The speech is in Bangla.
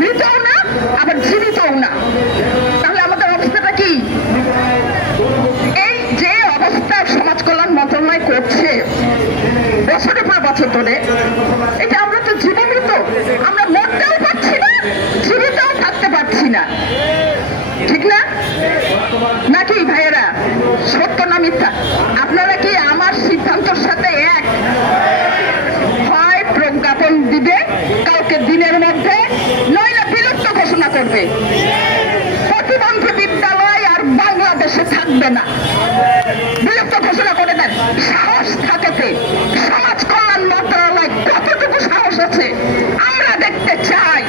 মৃতও না আবার জীবিতও না। তাহলে আমাদের অবস্থাটা কি? এই যে অবস্থা সমাজ কল্যাণ মন্ত্রণালয় করছে বছরের পর বছর ধরে, এটা আমরা তো জীবনমৃত, আমরা মরতেও পারছি না, জীবিতও থাকতে পারছি না, ঠিক না? নাকি ভাইয়েরা, সত্য না মিথ্যা? আপনারা কি আমার সিদ্ধান্তের সাথে এক? হয় প্রজ্ঞাপন দিবে কালকে দিনের মধ্যে, নইলে বিলুপ্ত ঘোষণা করবে। প্রতিবন্ধী বিদ্যালয় আর বাংলাদেশে থাকবে না, বিলুপ্ত ঘোষণা করে দেন। সাহস থাকেতে সমাজ কল্যাণ মন্ত্রণালয় কতটুকু সাহস আছে আমরা দেখতে চাই।